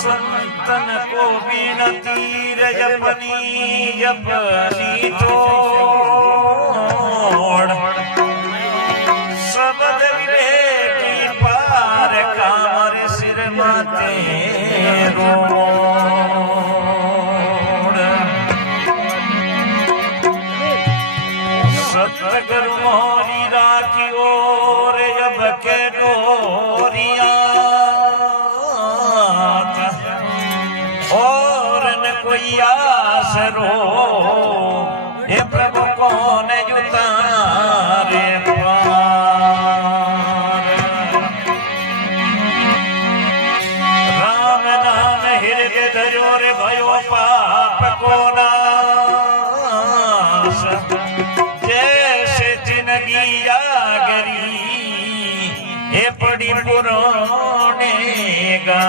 संतन को विनती रजपनी जपनी तोड़ शब्द विवेकी पार कामर सिर माते रोड़ सतगुरु मोरी राखी और जब के डोरिया और न कोई आसरो हे प्रभु कौन उतारे पार राम नाम हृदय धरो रे भयो पाप को नाश जैसे जिंदगी आगरी हे पड़ी पुराने गा